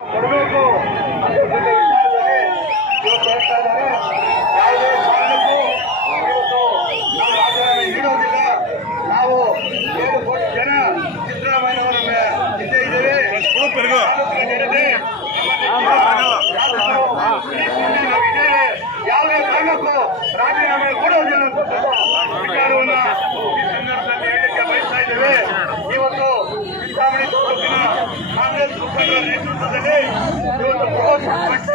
ಕೊಡಬೇಕು. ಯಾವುದೇ ಕಾರಣಕ್ಕೂ ಇವತ್ತು ನಾವು ರಾಜೀನಾಮೆ ನೀಡೋದಿಲ್ಲ. ನಾವು ಕೋಟಿ ಜನ ಇದ್ದೇವೆ. ಯಾವುದೇ ಕಾರಣಕ್ಕೂ ರಾಜೀನಾಮೆ ಕೊಡೋದಿಲ್ಲ ಅಂತ ಈ ಸಂದರ್ಭದಲ್ಲಿ ಇವತ್ತು ಚಿಂತಾಮಣಿ ತಾಲೂಕಿನ ನೇತೃತ್ವದಲ್ಲಿ ಇವತ್ತು ಬೃಹತ್ ಮಟ್ಟ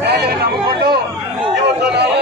ರ್ಯಾಲಿ ಹಮ್ಮಿಕೊಂಡು ಇವತ್ತು ನಾವು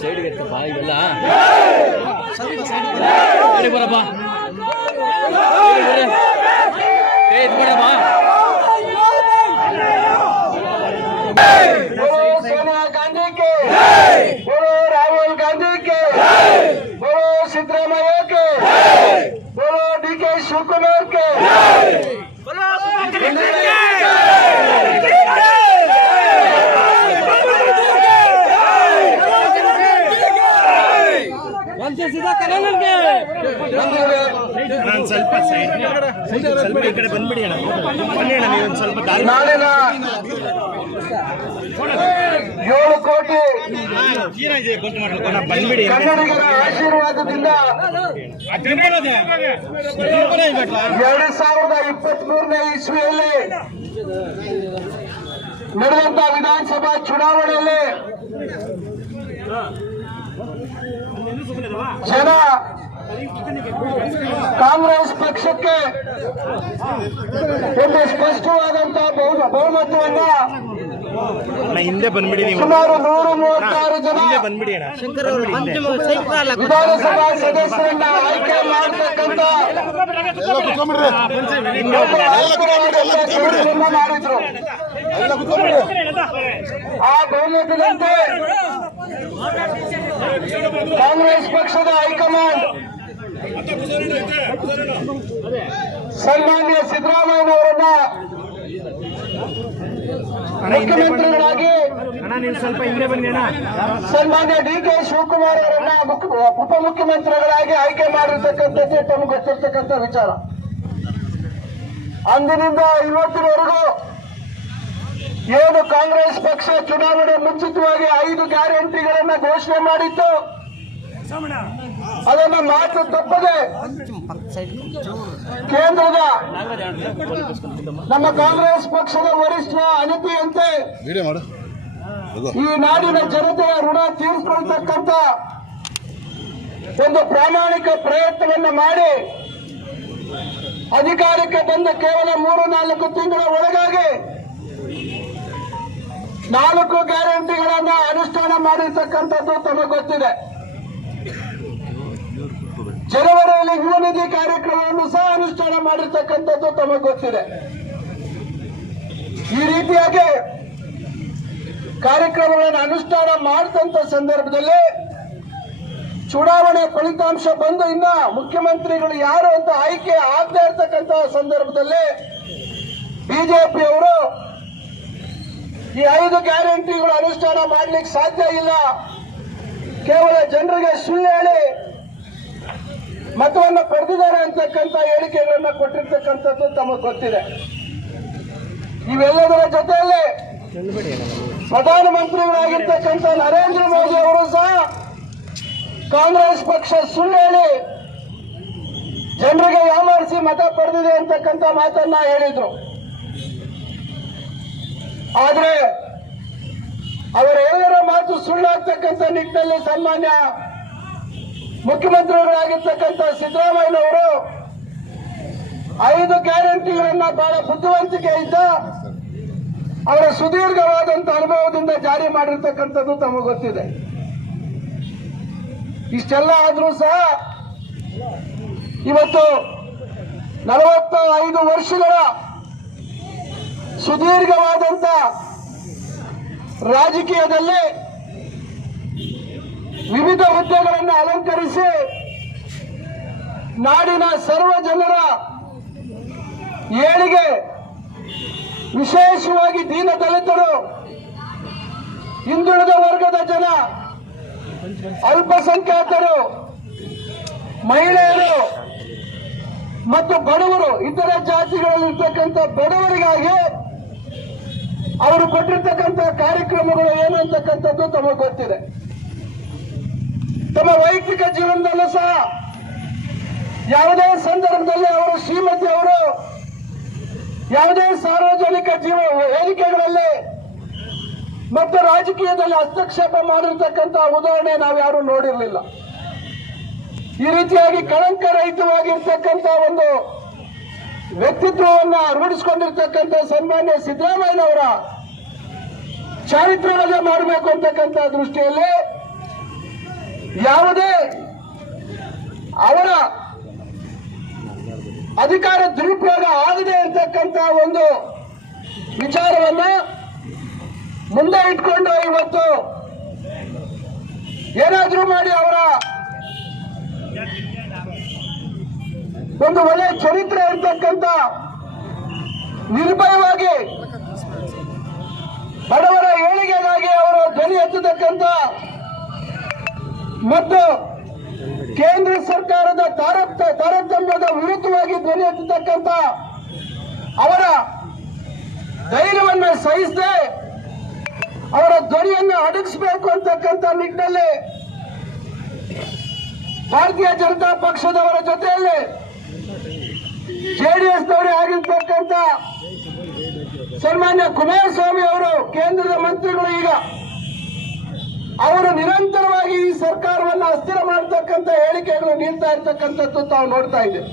சைடு கட்ட பாய் போறப்பா ஏய் ಸ್ವಲ್ಪ ಸ್ವಲ್ಪ ಈ ಕಡೆ ಬಂದ್ಬಿಡಿ ಅಣ್ಣ. ಸ್ವಲ್ಪ ಏಳು ಕೋಟಿ ಬಂದ್ಬಿಡಿ ಎರಡು ಸಾವಿರದ ಇಪ್ಪತ್ತ್ ಮೂರನೇ ಇಸ್ವಿಯಲ್ಲಿ ನಡೆದಂತ ವಿಧಾನಸಭಾ ಚುನಾವಣೆಯಲ್ಲಿ ಜನ ಕಾಂಗ್ರೆಸ್ ಪಕ್ಷಕ್ಕೆ ಒಂದು ಸ್ಪಷ್ಟವಾದಂತಹ ಬಹು- ಬಹುಮತವನ್ನ ಅಣ್ಣ ಹಿಂದೆ ಬಂದ್ಬಿಡಿ ನೀವು. ಸುಮಾರು ನೂರ ಮೂವತ್ತಾರು ಜನ. ವಿಧಾನಸಭಾ ಸದಸ್ಯರನ್ನ ಆಯ್ಕೆ ಮಾಡತಕ್ಕಂತ ಮಾಡಿದ್ರು ಆ ಬಹುಮತದಂತೆ ಕಾಂಗ್ರೆಸ್ ಪಕ್ಷದ ಹೈಕಮಾಂಡ್ ಸನ್ಮಾನ್ಯ ಸಿದ್ದರಾಮಯ್ಯನವರನ್ನ ಮುಖ್ಯಮಂತ್ರಿಗಳಾಗಿ ಸ್ವಲ್ಪ ಹಿಂದೆ ಬನ್ನಿ ಸನ್ಮಾನ್ಯ ಡಿ ಕೆ ಶಿವಕುಮಾರ್ ಅವರನ್ನ ಉಪ ಉಪಮುಖ್ಯಮಂತ್ರಿಗಳಾಗಿ ಆಯ್ಕೆ ಮಾಡಿರ್ತಕ್ಕಂಥದ್ದು ತಮಗೆ ಗೊತ್ತಿರ್ತಕ್ಕಂಥ ವಿಚಾರ. ಅಂದಿನಿಂದ ಇವತ್ತಿನವರೆಗೂ ಏನು ಕಾಂಗ್ರೆಸ್ ಪಕ್ಷ ಚುನಾವಣೆ ಮುಂಚಿತವಾಗಿ ಐದು ಗ್ಯಾರಂಟಿಗಳನ್ನ ಘೋಷಣೆ ಮಾಡಿತ್ತು. ಅದನ್ನ ಮಾತು ತಪ್ಪದೆ ಕೇಂದ್ರದ ನಮ್ಮ ಕಾಂಗ್ರೆಸ್ ಪಕ್ಷದ ವರಿಷ್ಠ ಅನಿತಿಯಂತೆ ಈ ನಾಡಿನ ಜನತೆಯ ಋಣ ತೀರಿಸಿಕೊಳ್ತಕ್ಕಂಥ ಒಂದು ಪ್ರಾಮಾಣಿಕ ಪ್ರಯತ್ನವನ್ನು ಮಾಡಿ ಅಧಿಕಾರಕ್ಕೆ ಬಂದ ಕೇವಲ ಮೂರು ನಾಲ್ಕು ತಿಂಗಳ ಒಳಗಾಗಿ ನಾಲ್ಕು ಗ್ಯಾರಂಟಿಗಳನ್ನು ಅನುಷ್ಠಾನ ಮಾಡಿರ್ತಕ್ಕಂಥದ್ದು ತಮಗೆ ಗೊತ್ತಿದೆ. ಜನವರಿಯಲ್ಲಿ ಯುವನಿಧಿ ಕಾರ್ಯಕ್ರಮವನ್ನು ಸಹ ಅನುಷ್ಠಾನ ಮಾಡಿರ್ತಕ್ಕಂಥದ್ದು ತಮಗೆ ಗೊತ್ತಿದೆ. ಈ ರೀತಿಯಾಗಿ ಕಾರ್ಯಕ್ರಮಗಳನ್ನು ಅನುಷ್ಠಾನ ಮಾಡಿದಂತ ಸಂದರ್ಭದಲ್ಲಿ ಚುನಾವಣೆ ಫಲಿತಾಂಶ ಬಂದು ಇನ್ನ ಮುಖ್ಯಮಂತ್ರಿಗಳು ಯಾರು ಅಂತ ಆಯ್ಕೆ ಆಗದೆ ಇರತಕ್ಕಂತಹ ಸಂದರ್ಭದಲ್ಲಿ ಬಿಜೆಪಿಯವರು ಈ ಐದು ಗ್ಯಾರಂಟಿಗಳು ಅನುಷ್ಠಾನ ಮಾಡ್ಲಿಕ್ಕೆ ಸಾಧ್ಯ ಇಲ್ಲ. ಕೇವಲ ಜನರಿಗೆ ಸುಳ್ಳು ಹೇಳಿ ಮತವನ್ನು ಪಡೆದಿದ್ದಾರೆ ಅಂತಕ್ಕಂಥ ಹೇಳಿಕೆಗಳನ್ನ ಕೊಟ್ಟಿರ್ತಕ್ಕಂಥದ್ದು ತಮಗೆ ಗೊತ್ತಿದೆ. ಇವೆಲ್ಲದರ ಜೊತೆಯಲ್ಲಿ ಪ್ರಧಾನಮಂತ್ರಿಗಳಾಗಿರ್ತಕ್ಕಂಥ ನರೇಂದ್ರ ಮೋದಿ ಅವರು ಸಹ ಕಾಂಗ್ರೆಸ್ ಪಕ್ಷ ಸುಳ್ಳು ಹೇಳಿ ಜನರಿಗೆ ಯಾಮಾರಿಸಿ ಮತ ಪಡೆದಿದೆ ಅಂತಕ್ಕಂಥ ಮಾತನ್ನ ಹೇಳಿದ್ರು. ಆದರೆ ಅವರೆಲ್ಲರ ಮಾತು ಸುಳ್ಳಾಗ್ತಕ್ಕಂಥ ನಿಟ್ಟಿನಲ್ಲಿ ಸನ್ಮಾನ್ಯ ಮುಖ್ಯಮಂತ್ರಿಗಳಾಗಿರ್ತಕ್ಕಂಥ ಸಿದ್ದರಾಮಯ್ಯನವರು ಐದು ಗ್ಯಾರಂಟಿಗಳನ್ನ ಬಹಳ ಬುದ್ಧಿವಂತಿಕೆಯಿಂದ ಅವರ ಸುದೀರ್ಘವಾದಂತ ಅನುಭವದಿಂದ ಜಾರಿ ಮಾಡಿರ್ತಕ್ಕಂಥದ್ದು ತಮಗೆ ಗೊತ್ತಿದೆ. ಇಷ್ಟೆಲ್ಲ ಆದರೂ ಸಹ ಇವತ್ತು ನಲವತ್ತ ಐದು ವರ್ಷಗಳ ಸುದೀರ್ಘವಾದಂತ ರಾಜಕೀಯದಲ್ಲಿ ವಿವಿಧ ಹುದ್ದೆಗಳನ್ನು ಅಲಂಕರಿಸಿ ನಾಡಿನ ಸರ್ವ ಜನರ ಏಳಿಗೆ ವಿಶೇಷವಾಗಿ ದೀನ ದಲಿತರು, ಹಿಂದುಳಿದ ವರ್ಗದ ಜನ, ಅಲ್ಪಸಂಖ್ಯಾತರು, ಮಹಿಳೆಯರು ಮತ್ತು ಬಡವರು, ಇತರ ಜಾತಿಗಳಲ್ಲಿರ್ತಕ್ಕಂಥ ಬಡವರಿಗಾಗಿ ಅವರು ಕೊಟ್ಟಿರ್ತಕ್ಕಂಥ ಕಾರ್ಯಕ್ರಮಗಳು ಏನು ಅಂತಕ್ಕಂಥದ್ದು ತಮಗೆ ಗೊತ್ತಿದೆ. ತಮ್ಮ ವೈಯಕ್ತಿಕ ಜೀವನದಲ್ಲೂ ಸಹ ಯಾವುದೇ ಸಂದರ್ಭದಲ್ಲಿ ಅವರು ಶ್ರೀಮತಿ ಅವರು ಯಾವುದೇ ಸಾರ್ವಜನಿಕ ಜೀವ ಹೇಳಿಕೆಗಳಲ್ಲಿ ಮತ್ತು ರಾಜಕೀಯದಲ್ಲಿ ಹಸ್ತಕ್ಷೇಪ ಮಾಡಿರ್ತಕ್ಕಂಥ ಉದಾಹರಣೆ ನಾವು ಯಾರು ನೋಡಿರಲಿಲ್ಲ. ಈ ರೀತಿಯಾಗಿ ಕಳಂಕ ರಹಿತವಾಗಿರ್ತಕ್ಕಂಥ ಒಂದು ವ್ಯಕ್ತಿತ್ವವನ್ನ ರೂಢಿಸಿಕೊಂಡಿರ್ತಕ್ಕಂಥ ಸನ್ಮಾನ್ಯ ಸಿದ್ದರಾಮಯ್ಯನವರ ಚಾರಿತ್ರ್ಯ ಮಾಡಬೇಕು ಅಂತಕ್ಕಂಥ ದೃಷ್ಟಿಯಲ್ಲಿ ಯಾವುದೇ ಅವರ ಅಧಿಕಾರ ದುರುಪಯೋಗ ಆಗದೆ ಇರತಕ್ಕಂತ ಒಂದು ವಿಚಾರವನ್ನ ಮುಂದೆ ಇಟ್ಕೊಂಡು ಇವತ್ತು ಏನಾದರೂ ಮಾಡಿ ಅವರ ಒಂದು ಒಳ್ಳೆಯ ಚರಿತ್ರೆ ಇರ್ತಕ್ಕಂಥ ನಿರ್ಭಯವಾಗಿ ಬಡವರ ಏಳಿಗೆಗಾಗಿ ಅವರು ಧ್ವನಿ ಎತ್ತತಕ್ಕಂಥ ಮತ್ತು ಕೇಂದ್ರ ಸರ್ಕಾರದ ತಾರತ ತಾರತಮ್ಯದ ವಿರುದ್ಧವಾಗಿ ಧ್ವನಿ ಎತ್ತತಕ್ಕಂಥ ಅವರ ಧೈರ್ಯವನ್ನು ಸಹಿಸದೆ ಅವರ ಧ್ವನಿಯನ್ನು ಅಡಗಿಸಬೇಕು ಅಂತಕ್ಕಂಥ ನಿಟ್ಟಿನಲ್ಲಿ ಭಾರತೀಯ ಜನತಾ ಪಕ್ಷದವರ ಜೊತೆಯಲ್ಲಿ ಜೆಡಿಎಸ್ ದವರೇ ಆಗಿರ್ತಕ್ಕಂಥ ಸನ್ಮಾನ್ಯ ಕುಮಾರಸ್ವಾಮಿ ಅವರು ಕೇಂದ್ರದ ಮಂತ್ರಿಗಳು ಈಗ ಅವರು ಅಸ್ಥಿರ ಮಾಡತಕ್ಕಂಥ ಹೇಳಿಕೆಗಳು ನೀಡ್ತಾ ಇರ್ತಕ್ಕಂಥದ್ದು ತಾವು ನೋಡ್ತಾ ಇದ್ದೇವೆ.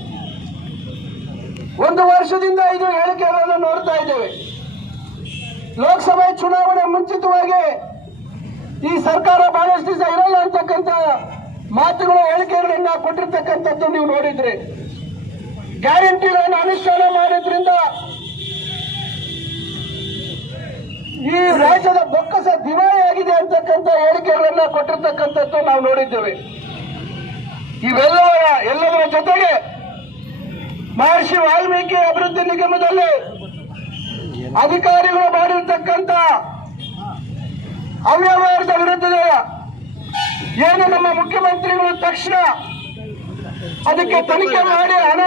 ಒಂದು ವರ್ಷದಿಂದ ಇದು ಹೇಳಿಕೆಗಳನ್ನು ನೋಡ್ತಾ ಇದ್ದೇವೆ. ಲೋಕಸಭೆ ಚುನಾವಣೆ ಮುಂಚಿತವಾಗಿ ಈ ಸರ್ಕಾರ ಬಹಳಷ್ಟು ದಿವಸ ಇರಲ್ಲ ಅಂತಕ್ಕಂಥ ಮಾತುಗಳು, ಹೇಳಿಕೆಗಳನ್ನ ಕೊಟ್ಟಿರ್ತಕ್ಕಂಥದ್ದು ನೀವು ನೋಡಿದ್ರಿ. ಗ್ಯಾರಂಟಿಗಳನ್ನು ಅನುಷ್ಠಾನ ಮಾಡಿದ್ರಿಂದ ಈ ರಾಜ್ಯದ ಬೊಕ್ಕಸ ದಿವಾಳಿಯಾಗಿದೆ ಅಂತಕ್ಕಂಥ ಹೇಳಿಕೆಗಳನ್ನ ಕೊಟ್ಟಿರ್ತಕ್ಕಂಥದ್ದು ನಾವು ನೋಡಿದ್ದೇವೆ. ಇವೆಲ್ಲವರ, ಎಲ್ಲವರ ಜೊತೆಗೆ ಮಹರ್ಷಿ ವಾಲ್ಮೀಕಿ ಅಭಿವೃದ್ಧಿ ನಿಗಮದಲ್ಲಿ ಅಧಿಕಾರಿಗಳು ಮಾಡಿರ್ತಕ್ಕಂಥ ಅವ್ಯವಹಾರದ ವಿರುದ್ಧ ಏನು ನಮ್ಮ ಮುಖ್ಯಮಂತ್ರಿಗಳು ತಕ್ಷಣ ಅದಕ್ಕೆ ತನಿಖೆ ಮಾಡಿ ಹಣ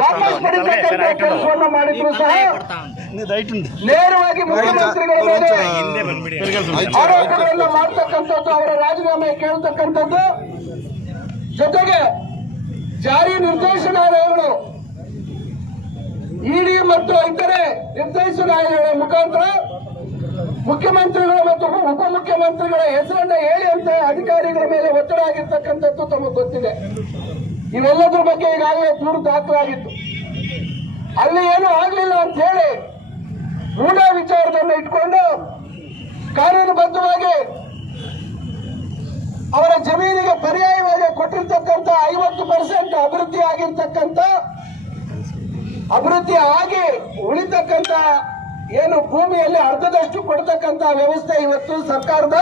ವಾಪಸ್ ಕೆಲಸವನ್ನು ಮಾಡಿದ್ರು ಸಹ ನೇರವಾಗಿ ಮುಖ್ಯಮಂತ್ರಿಗಳ ಆರೋಪಗಳನ್ನು ಮಾಡ್ತಕ್ಕಂಥದ್ದು ಅವರ ರಾಜೀನಾಮೆ ಕೇಳ್ತಕ್ಕಂಥದ್ದು. ಜೊತೆಗೆ ಜಾರಿ ನಿರ್ದೇಶನಾಲಯಗಳು ಇಡಿ ಮತ್ತು ಇತರೆ ನಿರ್ದೇಶನಾಲಯಗಳ ಮುಖಾಂತರ ಮುಖ್ಯಮಂತ್ರಿಗಳು ಮತ್ತು ಉಪಮುಖ್ಯಮಂತ್ರಿಗಳ ಹೆಸರನ್ನ ಹೇಳಿ ಅಂತ ಅಧಿಕಾರಿಗಳ ಮೇಲೆ ಒತ್ತಡ ಆಗಿರ್ತಕ್ಕಂಥದ್ದು ತಮಗೆ ಗೊತ್ತಿದೆ. ಇವೆಲ್ಲದ್ರ ಬಗ್ಗೆ ಈಗಾಗಲೇ ದೂರು ದಾಖಲಾಗಿತ್ತು. ಅಲ್ಲಿ ಏನು ಆಗ್ಲಿಲ್ಲ ಅಂತ ಹೇಳಿ ರೂಢ ವಿಚಾರದನ್ನ ಇಟ್ಕೊಂಡು ಕಾನೂನುಬದ್ಧವಾಗಿ ಅವರ ಜಮೀನಿಗೆ ಪರ್ಯಾಯವಾಗಿ ಕೊಟ್ಟಿರ್ತಕ್ಕಂಥ ಐವತ್ತು ಪರ್ಸೆಂಟ್ ಅಭಿವೃದ್ಧಿ ಆಗಿರ್ತಕ್ಕಂಥ, ಅಭಿವೃದ್ಧಿ ಆಗಿ ಉಳಿತಕ್ಕಂಥ ಏನು ಭೂಮಿಯಲ್ಲಿ ಅರ್ಧದಷ್ಟು ಕೊಡ್ತಕ್ಕಂಥ ವ್ಯವಸ್ಥೆ ಇವತ್ತು ಸರ್ಕಾರದ.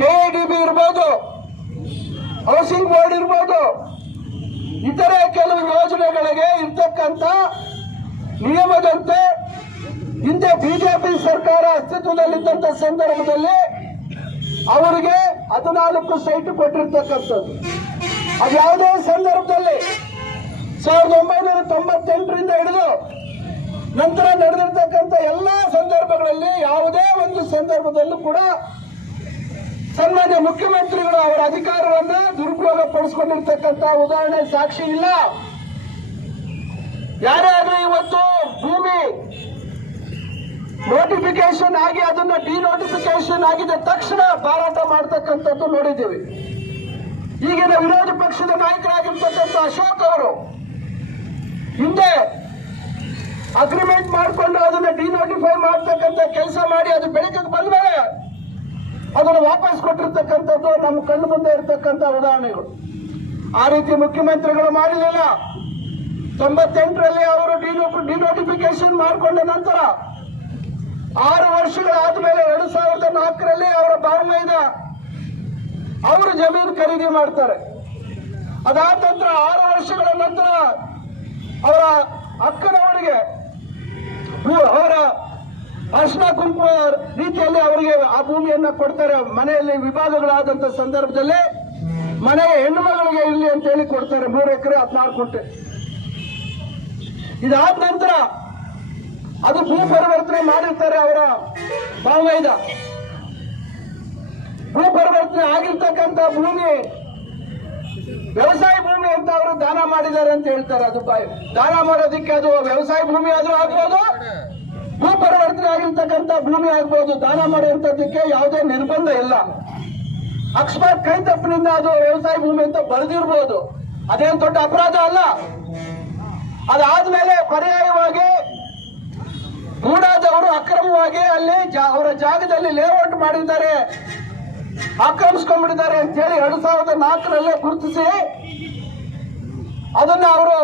ಕೆಎಡಿಬಿ ಇರ್ಬೋದು ಹೌಸಿಂಗ್ ಬೋರ್ಡ್ ಇರ್ಬೋದು, ಇತರೆ ಕೆಲವು ಯೋಜನೆಗಳಿಗೆ ಇರ್ತಕ್ಕಂಥ ನಿಯಮದಂತೆ ಹಿಂದೆ ಬಿಜೆಪಿ ಸರ್ಕಾರ ಅಸ್ತಿತ್ವದಲ್ಲಿದ್ದಂಥ ಸಂದರ್ಭದಲ್ಲಿ ಅವರಿಗೆ ಹದಿನಾಲ್ಕು ಸೈಟ್ ಕೊಟ್ಟಿರ್ತಕ್ಕಂಥದ್ದು. ಅದು ಯಾವುದೇ ಸಂದರ್ಭದಲ್ಲಿ ಸಾವಿರದ ಒಂಬೈನೂರ ತೊಂಬತ್ತೆಂಟರಿಂದ ಹಿಡಿದು ನಂತರ ನಡೆದಿರ್ತಕ್ಕಂಥ ಎಲ್ಲಾ ಸಂದರ್ಭಗಳಲ್ಲಿ ಯಾವುದೇ ಒಂದು ಸಂದರ್ಭದಲ್ಲೂ ಕೂಡ ಸನ್ಮಾನ್ಯ ಮುಖ್ಯಮಂತ್ರಿಗಳು ಅವರ ಅಧಿಕಾರವನ್ನ ದುರುಪಯೋಗ ಪಡಿಸಿಕೊಂಡಿರ್ತಕ್ಕಂಥ ಉದಾಹರಣೆ ಸಾಕ್ಷಿ ಇಲ್ಲ. ಯಾರೇ ಆಗಲಿ ಇವತ್ತು ಭೂಮಿ ನೋಟಿಫಿಕೇಶನ್ ಆಗಿ ಅದನ್ನ ಡಿನೋಟಿಫಿಕೇಶನ್ ಆಗಿದ ತಕ್ಷಣ ಭಾರತ ಮಾಡ್ತಕ್ಕಂಥದ್ದು ನೋಡಿದ್ದೀವಿ. ಈಗಿನ ವಿರೋಧ ಪಕ್ಷದ ನಾಯಕರಾಗಿರ್ತಕ್ಕಂಥ ಅಶೋಕ್ ಅವರು ಹಿಂದೆ ಅಗ್ರಿಮೆಂಟ್ ಮಾಡಿಕೊಂಡು ಅದನ್ನ ಡಿನೋಟಿಫೈ ಮಾಡ್ತಕ್ಕಂಥ ಕೆಲಸ ಮಾಡಿ ಅದು ಬೆಳಕಿಗೆ ಬಂದ್ಮೇಲೆ ಅದನ್ನು ವಾಪಸ್ ಕೊಟ್ಟಿರ್ತಕ್ಕಂಥದ್ದು ನಮ್ಮ ಕಣ್ಣು ಮುಂದೆ ಇರತಕ್ಕಂಥ ಉದಾಹರಣೆಗಳು. ಆ ರೀತಿ ಮುಖ್ಯಮಂತ್ರಿಗಳು ಮಾಡಲಿಲ್ಲ ತೊಂಬತ್ತೆಂಟರಲ್ಲಿ ಅವರು ಡಿನೋಟಿಫಿಕೇಶನ್ ಮಾಡಿಕೊಂಡ ನಂತರ ಆರು ವರ್ಷಗಳಾದ್ಮೇಲೆ ಎರಡು ಸಾವಿರದ ನಾಲ್ಕರಲ್ಲಿ ಅವರ ಬಾವಮೈದ ಅವರು ಜಮೀನು ಖರೀದಿ ಮಾಡ್ತಾರೆ. ಅದಾದ ನಂತರ ಆರು ವರ್ಷಗಳ ನಂತರ ಅವರ ಅಕ್ಕನವರಿಗೆ ಅವರ ಅರ್ಶನ ಕುಂಕುಮ ರೀತಿಯಲ್ಲಿ ಅವರಿಗೆ ಆ ಭೂಮಿಯನ್ನ ಕೊಡ್ತಾರೆ. ಮನೆಯಲ್ಲಿ ವಿಭಾಗಗಳಾದಂತ ಸಂದರ್ಭದಲ್ಲಿ ಮನೆಯ ಹೆಣ್ಣು ಮಗಳಿಗೆ ಇರಲಿ ಅಂತ ಹೇಳಿ ಕೊಡ್ತಾರೆ. ಮೂರು ಎಕರೆ ಹದಿನಾರು ಕೋಟೆ ಇದಾದ ನಂತರ ಅದು ಭೂ ಪರಿವರ್ತನೆ ಮಾಡಿರ್ತಾರೆ ಅವರ ಭಾವೈದ ಭೂ ಪರಿವರ್ತನೆ ಆಗಿರ್ತಕ್ಕಂಥ ಭೂಮಿ, ವ್ಯವಸಾಯ ಭೂಮಿ ಅಂತ ಅವರು ದಾನ ಮಾಡಿದ್ದಾರೆ ಅಂತ ಹೇಳ್ತಾರೆ ಅದು ದಾನ ಮಾಡೋದಕ್ಕೆ ಅದು ವ್ಯವಸಾಯ ಭೂಮಿ ಆದ್ರೂ ಆಗ್ಬೋದು, ಭೂ ಪರಿವರ್ತನೆ ಆಗಿರ್ತಕ್ಕಂಥ ಭೂಮಿ ಆಗ್ಬೋದು. ದಾನ ಮಾಡಿರ್ತದಕ್ಕೆ ಯಾವುದೇ ನಿರ್ಬಂಧ ಇಲ್ಲ. ಅಕಸ್ಮಾತ್ ಕೈ ತಪ್ಪಿನಿಂದ ಅದು ವ್ಯವಸಾಯ ಭೂಮಿ ಅಂತ ಬರೆದಿರ್ಬೋದು. ಅದೇನು ದೊಡ್ಡ ಅಪರಾಧ ಅಲ್ಲ. ಅದಾದ್ಮೇಲೆ ಪರ್ಯಾಯವಾಗಿ ಗೂಡಾದವರು ಅಕ್ರಮವಾಗಿ ಅಲ್ಲಿ ಅವರ ಜಾಗದಲ್ಲಿ ಲೇಔಟ್ ಮಾಡಿದ್ದಾರೆ. ಆಕ್ರಮಿಸ್ಕೊಂಡ್ಬಿಟ್ಟಿದ್ದಾರೆ ಅಂತ ಹೇಳಿ ಎರಡ್ ಸಾವಿರದ ನಾಲ್ಕರಲ್ಲೇ ಗುರುತಿಸಿ ಅದನ್ನ ಅವರು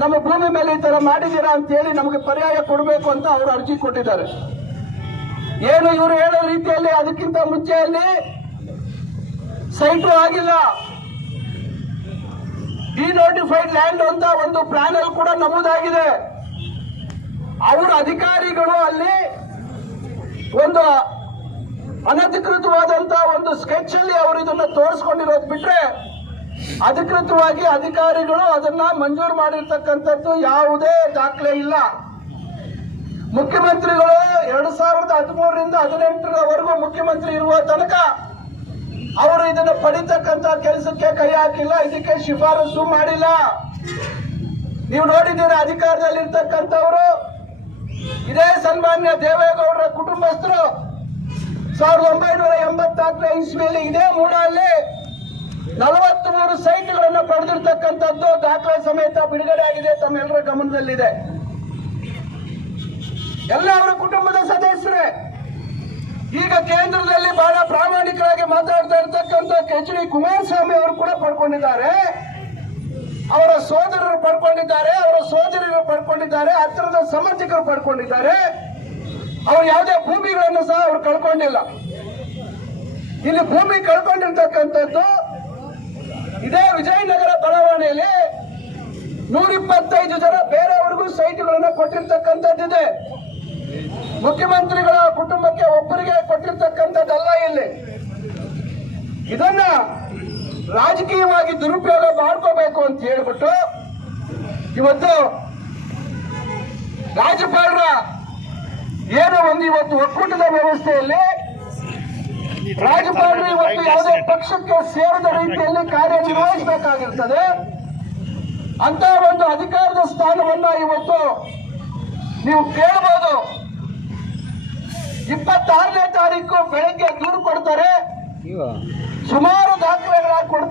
ನಮ್ಮ ಭೂಮಿ ಮೇಲೆ ಈ ತರ ಮಾಡಿದ್ದೀರಾ ಅಂತ ಹೇಳಿ ನಮಗೆ ಪರ್ಯಾಯ ಕೊಡಬೇಕು ಅಂತ ಅವರು ಅರ್ಜಿ ಕೊಟ್ಟಿದ್ದಾರೆ. ಏನು ಇವರು ಹೇಳೋ ರೀತಿಯಲ್ಲಿ ಅದಕ್ಕಿಂತ ಮುಂಚೆಯಲ್ಲಿ ಸೈಟು ಆಗಿಲ್ಲ. ಡಿನೋಟಿಫೈಡ್ ಲ್ಯಾಂಡ್ ಅಂತ ಒಂದು ಪ್ಲಾನ್ ಅಲ್ಲಿ ಕೂಡ ನಮೂದಾಗಿದೆ. ಅವರ ಅಧಿಕಾರಿಗಳು ಅಲ್ಲಿ ಒಂದು ಅನಧಿಕೃತವಾದಂತ ಒಂದು ಸ್ಕೆಚ್ ಅಲ್ಲಿ ಅವರು ಇದನ್ನ ತೋರಿಸ್ಕೊಂಡಿರೋದು ಬಿಟ್ರೆ ಅಧಿಕೃತವಾಗಿ ಅಧಿಕಾರಿಗಳು ಅದನ್ನ ಮಂಜೂರು ಮಾಡಿರ್ತಕ್ಕಂಥದ್ದು ಯಾವುದೇ ದಾಖಲೆ ಇಲ್ಲ. ಮುಖ್ಯಮಂತ್ರಿಗಳು ಎರಡ್ ಸಾವಿರದ ಹದಿಮೂರರಿಂದ ಹದಿನೆಂಟರವರೆಗೂ ಮುಖ್ಯಮಂತ್ರಿ ಇರುವ ತನಕ ಅವರು ಇದನ್ನು ಪಡಿತಕ್ಕಂತ ಕೆಲಸಕ್ಕೆ ಕೈ ಹಾಕಿಲ್ಲ, ಇದಕ್ಕೆ ಶಿಫಾರಸು ಮಾಡಿಲ್ಲ. ನೀವು ನೋಡಿದ್ದೀರಾ ಅಧಿಕಾರದಲ್ಲಿ ಇರ್ತಕ್ಕಂಥವರು ಇದೇ ಸನ್ಮಾನ್ಯ ದೇವೇಗೌಡರ ಕುಟುಂಬಸ್ಥರು ಸಾವಿರದ ಒಂಬೈನೂರ ಎಂಬತ್ನಾಲ್ಕನೇ ಇಸ್ವಿಯಲ್ಲಿ ಇದೇ ಮೂಡಲ್ಲಿ ನಲವತ್ತ್ ಮೂರು ಸೈಟ್ಗಳನ್ನು ಪಡೆದಿರ್ತಕ್ಕಂಥದ್ದು ದಾಖಲೆ ಸಮೇತ ಬಿಡುಗಡೆ ಆಗಿದೆ, ತಮ್ಮೆಲ್ಲರ ಗಮನದಲ್ಲಿದೆ. ಎಲ್ಲ ಅವರ ಕುಟುಂಬದ ಸದಸ್ಯರೇ, ಈಗ ಕೇಂದ್ರದಲ್ಲಿ ಬಹಳ ಪ್ರಾಮಾಣಿಕರಾಗಿ ಮಾತಾಡ್ತಾ ಇರ್ತಕ್ಕಂಥ ಎಚ್. ಡಿ. ಕುಮಾರಸ್ವಾಮಿ ಅವರು ಕೂಡ ಪಡ್ಕೊಂಡಿದ್ದಾರೆ. ಅವರ ಸೋದರರು ಪಡ್ಕೊಂಡಿದ್ದಾರೆ, ಅವರ ಸೋದರಿಯರು ಪಡ್ಕೊಂಡಿದ್ದಾರೆ, ಹತ್ತಿರದ ಸಂಬಂಧಿಕರು ಪಡ್ಕೊಂಡಿದ್ದಾರೆ. ಅವ್ರು ಯಾವುದೇ ಭೂಮಿಗಳನ್ನು ಸಹ ಅವ್ರು ಕಳ್ಕೊಂಡಿಲ್ಲ. ಇಲ್ಲಿ ಭೂಮಿ ಕಳ್ಕೊಂಡಿರ್ತಕ್ಕಂಥದ್ದು ಇದೇ ವಿಜಯನಗರ ಬಡಾವಣೆಯಲ್ಲಿ ನೂರಿಪ್ಪತ್ತೈದು ಜನ ಬೇರೆಯವ್ರಿಗೂ ಸೈಟ್ಗಳನ್ನು ಕೊಟ್ಟಿರ್ತಕ್ಕಂಥದ್ದಿದೆ. ಮುಖ್ಯಮಂತ್ರಿಗಳ ಕುಟುಂಬಕ್ಕೆ ಒಬ್ಬರಿಗೆ ಕೊಟ್ಟಿರ್ತಕ್ಕಂಥದ್ದಲ್ಲ ಇಲ್ಲಿ. ಇದನ್ನ ರಾಜಕೀಯವಾಗಿ ದುರುಪಯೋಗ ಮಾಡ್ಕೋಬೇಕು ಅಂತ ಹೇಳ್ಬಿಟ್ಟು ಇವತ್ತು ರಾಜ್ಯಪಾಲರ ಏನೋ ಒಂದು ಇವತ್ತು ಒಕ್ಕೂಟದ ವ್ಯವಸ್ಥೆಯಲ್ಲಿ ರಾಜ್ಯಪಾಲರು ಇವತ್ತು ಯಾವುದೇ ಪಕ್ಷಕ್ಕೆ ಸೇರಿದ ರೀತಿಯಲ್ಲಿ ಕಾರ್ಯನಿರ್ವಹಿಸಬೇಕಾಗಿರ್ತದೆ ಅಂತ ಒಂದು ಅಧಿಕಾರದ ಸ್ಥಾನವನ್ನ ಇವತ್ತು ನೀವು ಕೇಳಬಹುದು ಇಪ್ಪತ್ತಾರನೇ ತಾರೀಕು ಬೆಳಗ್ಗೆ ದೂರು ಕೊಡ್ತಾರೆ. ಸುಮಾರು ದಾಖಲೆಗಳಾಗಿ ಕೊಡ್ತಾರೆ